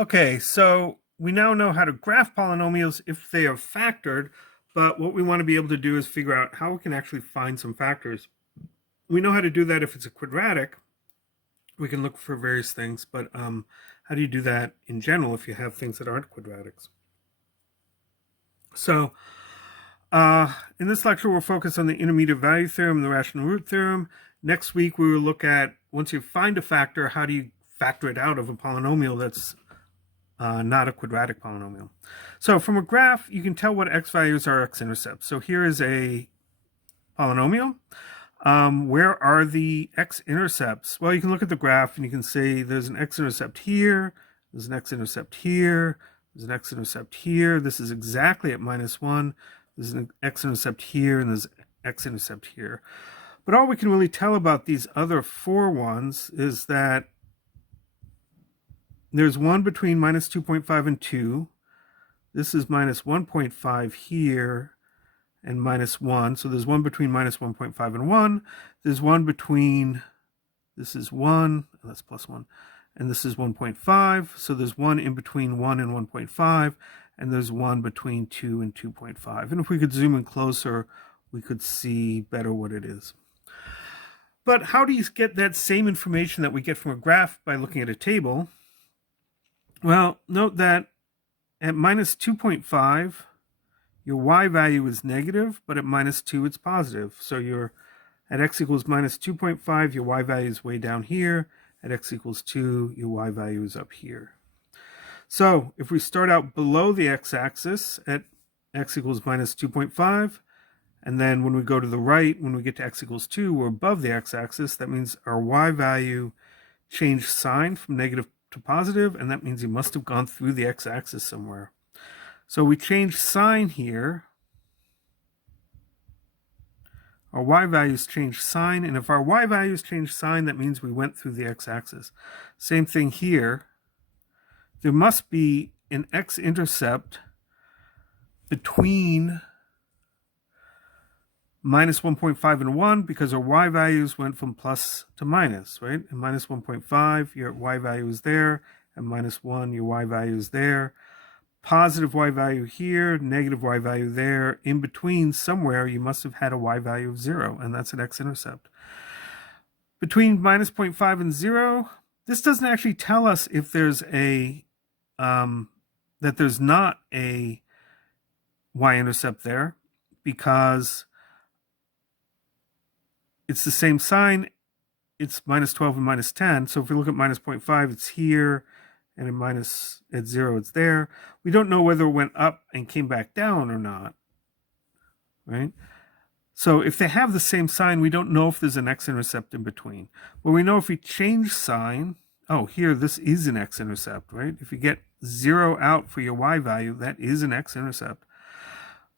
Okay, so we now know how to graph polynomials if they are factored, but what we want to be able to do is figure out how we can actually find some factors. We know how to do that if it's a quadratic. We can look for various things, but how do you do that in general if you have things that aren't quadratics? So in this lecture, we'll focus on the intermediate value theorem and the rational root theorem. Next week, we will look at, once you find a factor, how do you factor it out of a polynomial that's not a quadratic polynomial. So from a graph, you can tell what x values are x-intercepts. So here is a polynomial. Where are the x-intercepts? Well, you can look at the graph and you can say there's an x-intercept here, there's an x-intercept here, there's an x-intercept here. This is exactly at -1. There's an x-intercept here and there's x-intercept here. But all we can really tell about these other four ones is that there's one between -2.5 and 2. This is -1.5 here and -1. So there's one between -1.5 and 1. There's one between, this is 1, that's +1, and this is 1.5. So there's one in between 1 and 1.5, and there's one between 2 and 2.5. And if we could zoom in closer, we could see better what it is. But how do you get that same information that we get from a graph by looking at a table? Well, note that at -2.5, your y value is negative, but at -2, it's positive. So you're at x equals -2.5, your y value is way down here. At x equals 2, your y value is up here. So if we start out below the x-axis at x equals -2.5, and then when we go to the right, when we get to x equals 2, we're above the x-axis. That means our y value changed sign from negative to positive, and that means you must have gone through the x-axis somewhere. So we change sign here. Our y values change sign, and if our y values change sign, that means we went through the x-axis. Same thing here. There must be an x-intercept between -1.5 and 1 because our y values went from plus to minus, right? And -1.5, your y value is there, and -1, your y value is there. Positive y value here, negative y value there. In between, somewhere, you must have had a y value of 0, and that's an x-intercept. Between -0.5 and 0, this doesn't actually tell us if there's a that there's not a y-intercept there, because it's the same sign. It's -12 and -10. So if we look at -0.5, it's here, and at 0, it's there. We don't know whether it went up and came back down or not, right? So if they have the same sign, we don't know if there's an x-intercept in between. But we know if we change sign, oh, here, this is an x-intercept, right? If you get 0 out for your y value, that is an x-intercept.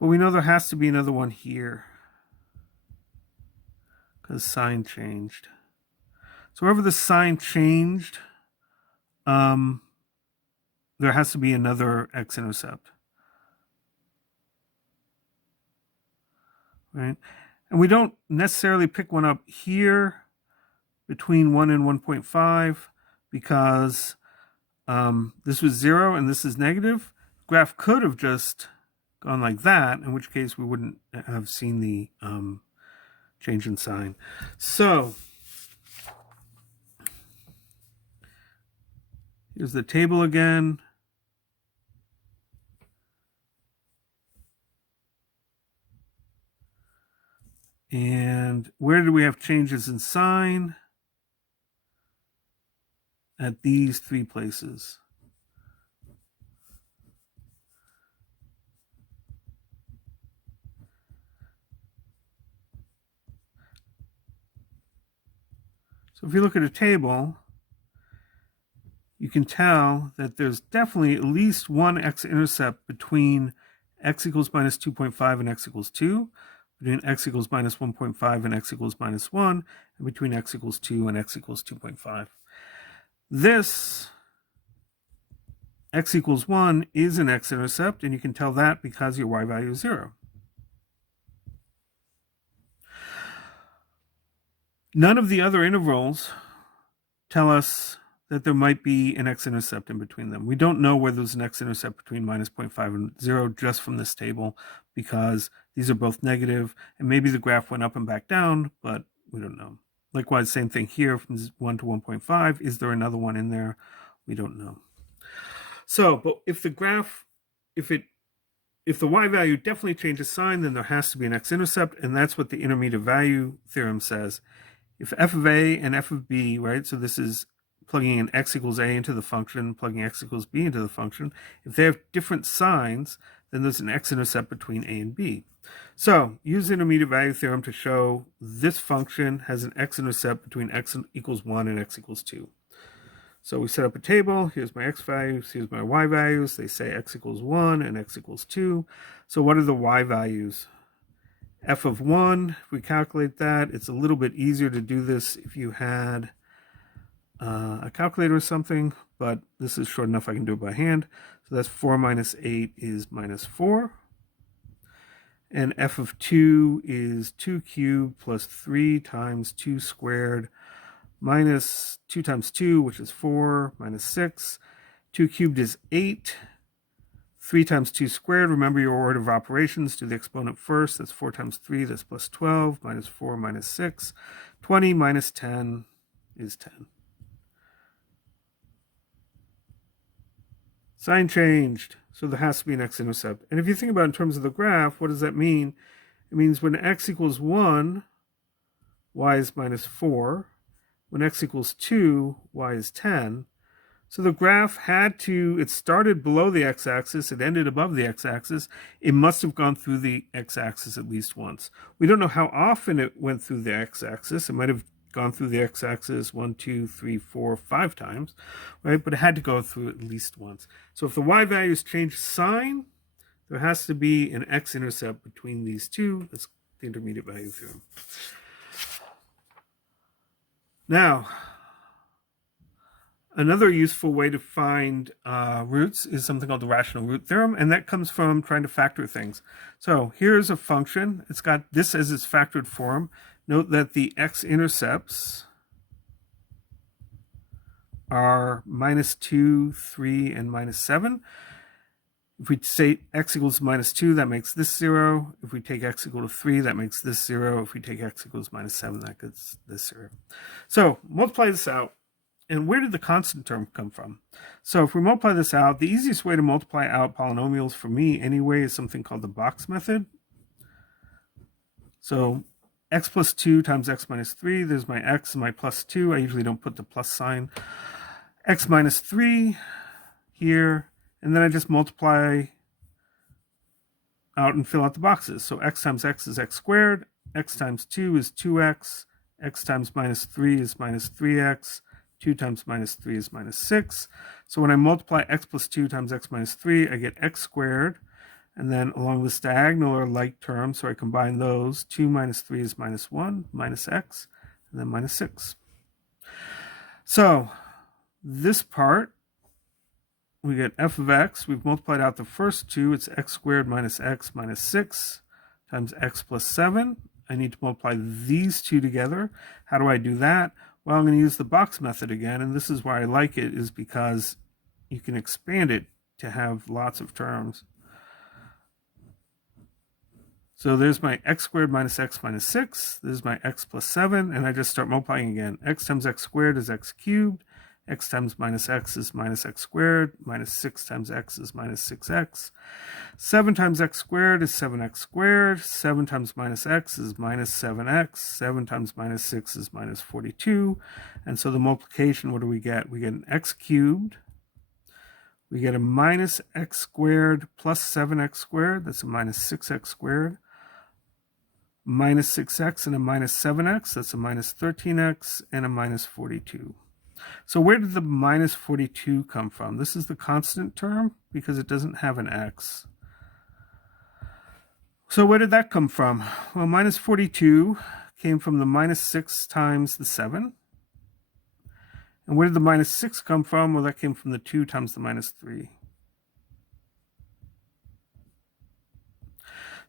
But we know there has to be another one here, because sign changed. So wherever the sign changed, there has to be another x-intercept, right? And we don't necessarily pick one up here between 1 and 1.5 because this was 0 and this is negative. The graph could have just gone like that, in which case we wouldn't have seen the change in sign. So here's the table again. And where do we have changes in sign? At these three places. So if you look at a table, you can tell that there's definitely at least one x-intercept between x equals -2.5 and x equals 2, between x equals -1.5 and x equals -1, and between x equals 2 and x equals 2.5. This x equals 1 is an x-intercept, and you can tell that because your y value is 0. None of the other intervals tell us that there might be an x-intercept in between them. We don't know whether there's an x-intercept between minus 0.5 and 0 just from this table, because these are both negative, and maybe the graph went up and back down, but we don't know. Likewise, same thing here from 1 to 1.5. Is there another one in there? We don't know. So, but if the graph, if the y value definitely changes sign, then there has to be an x-intercept, and that's what the intermediate value theorem says. If f of a and f of b, right, so this is plugging in x equals a into the function, plugging x equals b into the function, if they have different signs, then there's an x-intercept between a and b. So use the intermediate value theorem to show this function has an x-intercept between x equals 1 and x equals 2. So we set up a table. Here's my x values, here's my y values. They say x equals 1 and x equals 2. So what are the y values? F of 1, if we calculate that, it's a little bit easier to do this if you had a calculator or something, but this is short enough I can do it by hand. So that's 4 minus 8 is minus 4. And f of 2 is 2 cubed plus 3 times 2 squared minus 2 times 2, which is 4, minus 6. 2 cubed is 8. 3 times 2 squared, remember your order of operations, do the exponent first. That's 4 times 3, that's plus 12, minus 4, minus 6. 20 minus 10 is 10. Sign changed, so there has to be an x-intercept. And if you think about it in terms of the graph, what does that mean? It means when x equals 1, y is minus 4. When x equals 2, y is 10. So the graph had to, it started below the x-axis, it ended above the x-axis. It must have gone through the x-axis at least once. We don't know how often it went through the x-axis. It might have gone through the x-axis 1, 2, 3, 4, 5 times, right? But it had to go through at least once. So if the y values change sign, there has to be an x-intercept between these two. That's the intermediate value theorem. Now, another useful way to find roots is something called the rational root theorem, and that comes from trying to factor things. So here's a function. It's got this as its factored form. Note that the x-intercepts are minus 2, 3, and minus 7. If we say x equals minus 2, that makes this 0. If we take x equal to 3, that makes this 0. If we take x equals minus 7, that gets this 0. So multiply this out. And where did the constant term come from? So if we multiply this out, the easiest way to multiply out polynomials for me anyway is something called the box method. So x plus 2 times x minus 3, there's my x and my plus 2. I usually don't put the plus sign. X minus 3 here, and then I just multiply out and fill out the boxes. So x times x is x squared, x times 2 is 2x, x times minus 3 is minus 3x, 2 times minus 3 is minus 6. So when I multiply x plus 2 times x minus 3, I get x squared. And then along this diagonal are like terms, so I combine those. 2 minus 3 is minus 1, minus x, and then minus 6. So this part, we get f of x. We've multiplied out the first two. It's x squared minus x minus 6 times x plus 7. I need to multiply these two together. How do I do that? Well, I'm going to use the box method again, and this is why I like it, is because you can expand it to have lots of terms. So there's my x squared minus x minus 6. This is my x plus 7, and I just start multiplying again. X times x squared is x cubed. X times minus x is minus x squared. Minus 6 times x is minus 6x. 7 times x squared is 7x squared. 7 times minus x is minus 7x. 7 times minus 6 is minus 42. And so the multiplication, what do we get? We get an x cubed. We get a minus x squared plus 7x squared. That's a minus 6x squared. Minus 6x and a minus 7x. That's a minus 13x and a minus 42. So where did the minus 42 come from? This is the constant term because it doesn't have an x. So where did that come from? Well, minus 42 came from the minus 6 times the 7. And where did the minus 6 come from? Well, that came from the 2 times the minus 3.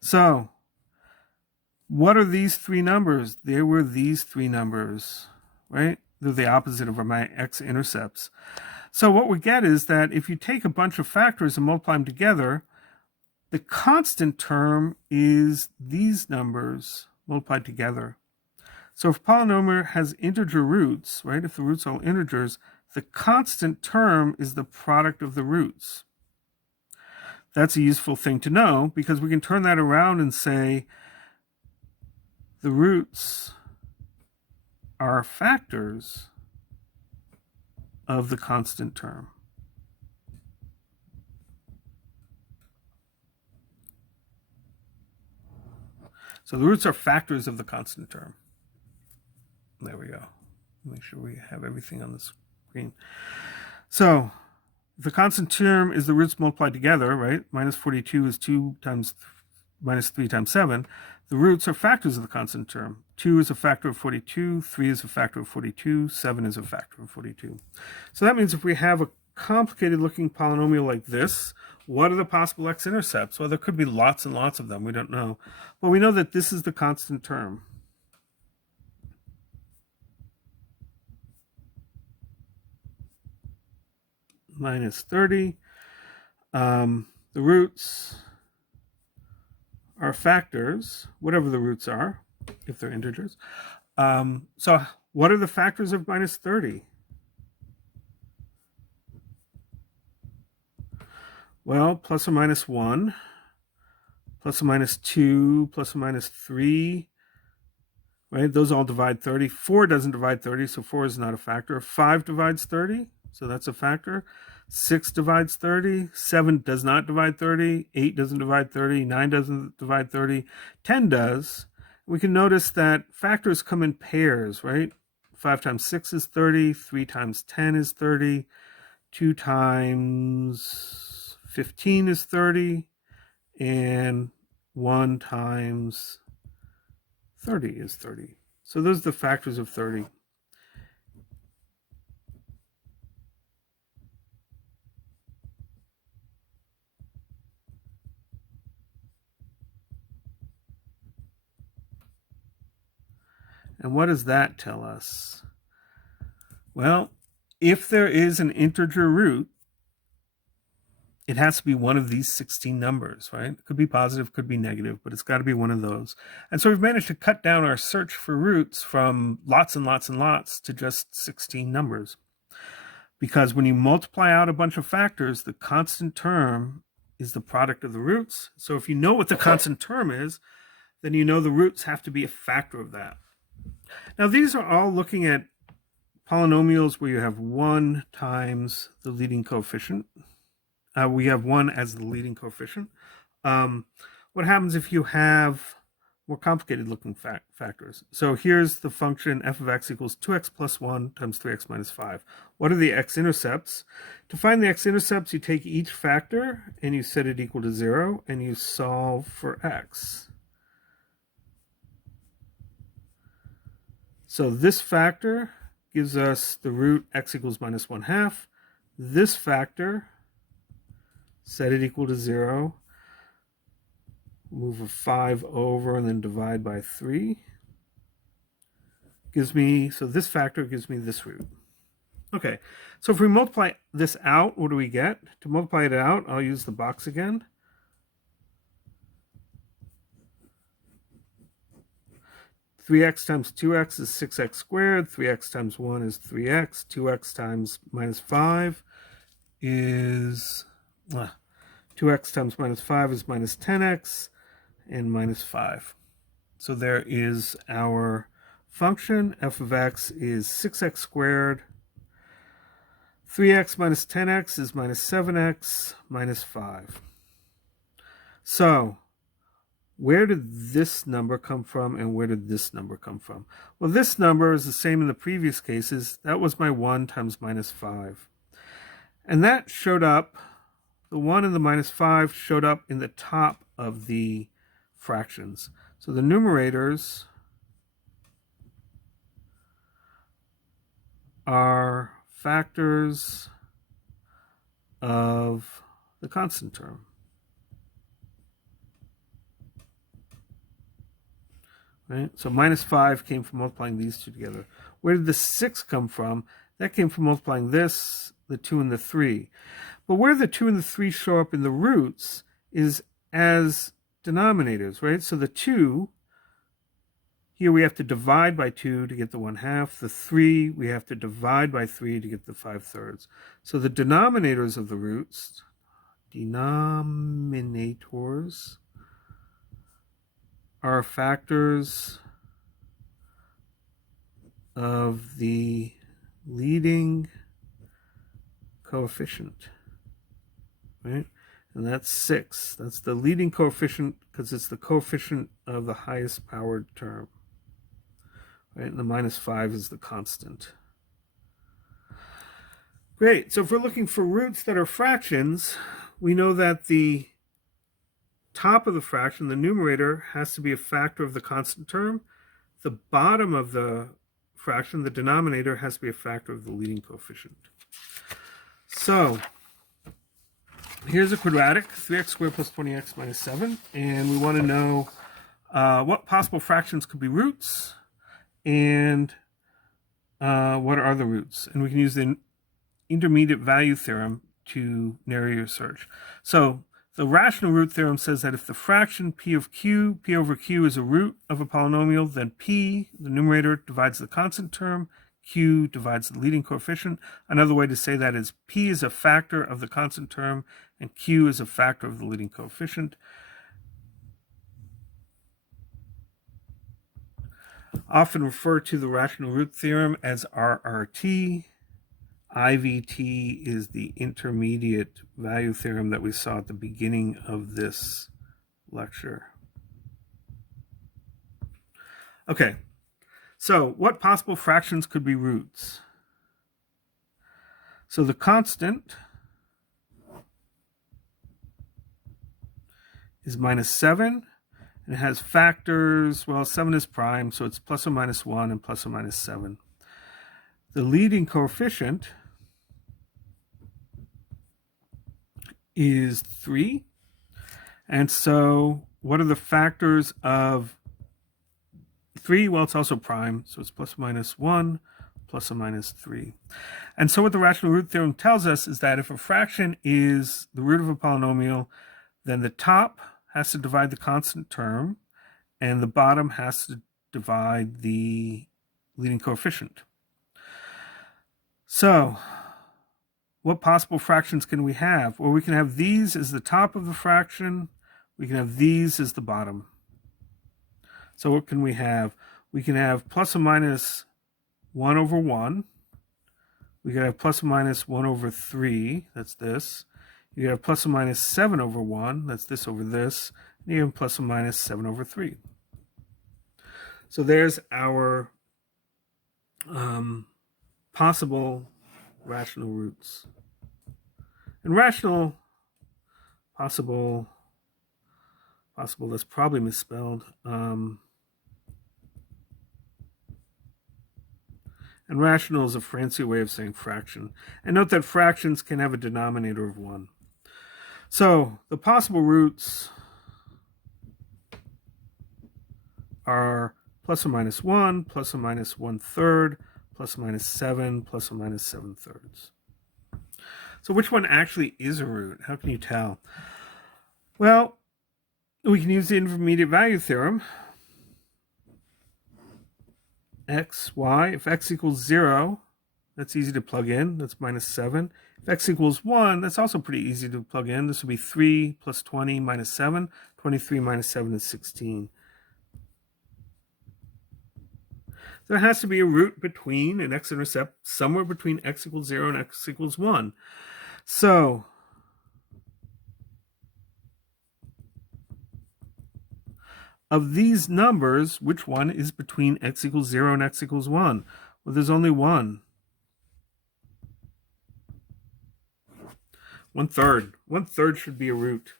So what are these three numbers? There were these three numbers, right? They're the opposite of my x-intercepts. So what we get is that if you take a bunch of factors and multiply them together, the constant term is these numbers multiplied together. So if a polynomial has integer roots, right, if the roots are all integers, the constant term is the product of the roots. That's a useful thing to know because we can turn that around and say the roots are factors of the constant term. So the roots are factors of the constant term. There we go. Make sure we have everything on the screen. So the constant term is the roots multiplied together, right? Minus 42 is 2 times minus 3 times 7. The roots are factors of the constant term. 2 is a factor of 42, 3 is a factor of 42, 7 is a factor of 42. So that means if we have a complicated looking polynomial like this, what are the possible x-intercepts? Well, there could be lots and lots of them. We don't know. But we know that this is the constant term. Minus 30. The roots are factors, whatever the roots are, if they're integers. So what are the factors of minus 30? Well, plus or minus 1, plus or minus 2, plus or minus 3, right? Those all divide 30. 4 doesn't divide 30, so 4 is not a factor. 5 divides 30, so that's a factor. 6 divides 30. 7 does not divide 30. 8 doesn't divide 30. 9 doesn't divide 30. 10 does. We can notice that factors come in pairs, right? 5 times 6 is 30. 3 times 10 is 30. 2 times 15 is 30. And 1 times 30 is 30. So those are the factors of 30. And what does that tell us? Well, if there is an integer root, it has to be one of these 16 numbers, right? It could be positive, could be negative, but it's got to be one of those. And so we've managed to cut down our search for roots from lots and lots and lots to just 16 numbers. Because when you multiply out a bunch of factors, the constant term is the product of the roots. So if you know what the constant term is, then you know the roots have to be a factor of that. Now, these are all looking at polynomials where you have 1 times the leading coefficient. We have 1 as the leading coefficient. What happens if you have more complicated looking factors? So here's the function f of x equals 2x plus 1 times 3x minus 5. What are the x-intercepts? To find the x-intercepts, you take each factor and you set it equal to 0 and you solve for x. So this factor gives us the root x equals minus 1/2. This factor, set it equal to 0. Move a 5 over and then divide by 3. Gives me, so this factor gives me this root. Okay, so if we multiply this out, what do we get? To multiply it out, I'll use the box again. 3x times 2x is 6x squared. 3x times 1 is 3x. 2x times minus 5 is 2x times minus 5 is minus 10x, and minus 5. So there is our function. F of x is 6x squared. 3x minus 10x is minus 7x minus 5. So where did this number come from and where did this number come from? Well, this number is the same in the previous cases. That was my 1 times minus 5. And that showed up, the 1 and the minus 5 showed up in the top of the fractions. So the numerators are factors of the constant term. right? So minus 5 came from multiplying these two together. Where did the 6 come from? That came from multiplying this, the 2 and the 3. But where the 2 and the 3 show up in the roots is as denominators, right? So the 2, here we have to divide by 2 to get the 1/2. The 3, we have to divide by 3 to get the 5/3. So the denominators of the roots, are factors of the leading coefficient, right? And that's 6. That's the leading coefficient because it's the coefficient of the highest powered term, right? And the minus 5 is the constant. Great. So if we're looking for roots that are fractions, we know that the top of the fraction, the numerator, has to be a factor of the constant term. The bottom of the fraction, the denominator, has to be a factor of the leading coefficient. So here's a quadratic, 3x squared plus 20x minus 7. And we want to know what possible fractions could be roots and what are the roots. And we can use the intermediate value theorem to narrow your search. So the rational root theorem says that if the fraction p of q, p over q, is a root of a polynomial, then p, the numerator, divides the constant term, q divides the leading coefficient. Another way to say that is p is a factor of the constant term and q is a factor of the leading coefficient. Often refer to the rational root theorem as RRT. IVT is the intermediate value theorem that we saw at the beginning of this lecture. Okay, so what possible fractions could be roots? So the constant is minus 7, and it has factors. Well, 7 is prime, so it's plus or minus 1 and plus or minus 7. The leading coefficient is 3. And so what are the factors of 3? Well, it's also prime, so it's plus or minus 1, plus or minus 3. And so what the rational root theorem tells us is that if a fraction is the root of a polynomial, then the top has to divide the constant term, and the bottom has to divide the leading coefficient. So what possible fractions can we have? Well, we can have these as the top of the fraction. We can have these as the bottom. So what can we have? We can have plus or minus 1 over 1. We can have plus or minus 1 over 3. That's this. You can have plus or minus 7 over 1. That's this over this. And you have plus or minus 7 over 3. So there's our possible rational roots. And rational, possible, that's probably misspelled. And rational is a fancy way of saying fraction. And note that fractions can have a denominator of 1. So the possible roots are plus or minus 1, plus or minus 1/3, plus or minus 7, plus or minus 7/3. So which one actually is a root? How can you tell? Well, we can use the intermediate value theorem. X, y, if x equals 0, that's easy to plug in, that's minus 7. If x equals 1, that's also pretty easy to plug in. This would be 3 plus 20 minus 7. 23 minus 7 is 16. There has to be a root between an x-intercept somewhere between x equals 0 and x equals 1. So of these numbers, which one is between x equals 0 and x equals 1? Well, there's only one. 1/3. 1/3 should be a root.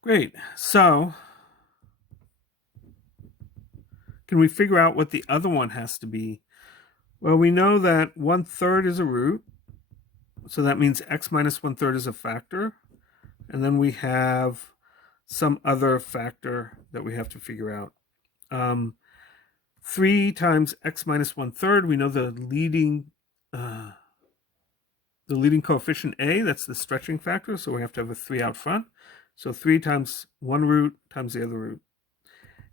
Great. So can we figure out what the other one has to be? Well, we know that 1/3 is a root. So that means x minus 1/3 is a factor. And then we have some other factor that we have to figure out. 3 times x minus 1/3, we know the leading coefficient a, that's the stretching factor, so we have to have a 3 out front. So 3 times one root times the other root.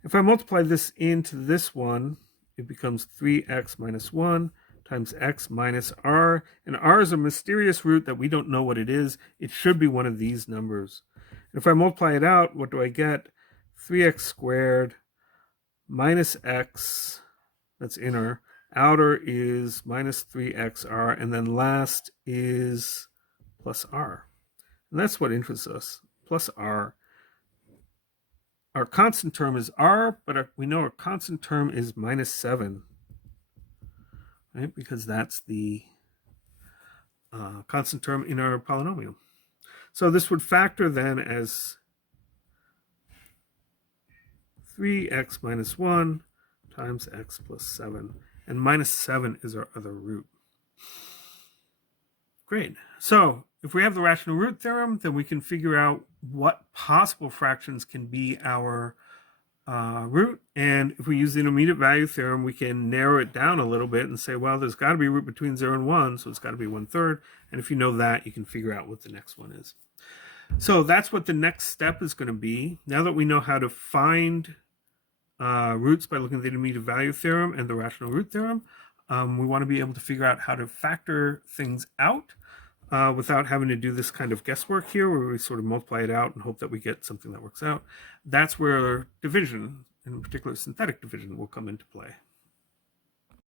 If I multiply this into this one, it becomes 3x minus 1 times x minus r. And r is a mysterious root that we don't know what it is. It should be one of these numbers. And if I multiply it out, what do I get? 3x squared minus x, that's inner. Outer is minus 3xr. And then last is plus r. And that's what interests us, plus r. Our constant term is r, but we know our constant term is minus 7, right? Because that's the constant term in our polynomial. So this would factor then as 3x minus 1 times x plus 7. And minus 7 is our other root. Great. So if we have the rational root theorem, then we can figure out what possible fractions can be our root. And if we use the intermediate value theorem, we can narrow it down a little bit and say, well, there's got to be a root between 0 and 1, so it's got to be 1/3. And if you know that, you can figure out what the next one is. So that's what the next step is going to be. Now that we know how to find roots by looking at the intermediate value theorem and the rational root theorem, we want to be able to figure out how to factor things out without having to do this kind of guesswork here where we sort of multiply it out and hope that we get something that works out. That's where division, in particular synthetic division, will come into play.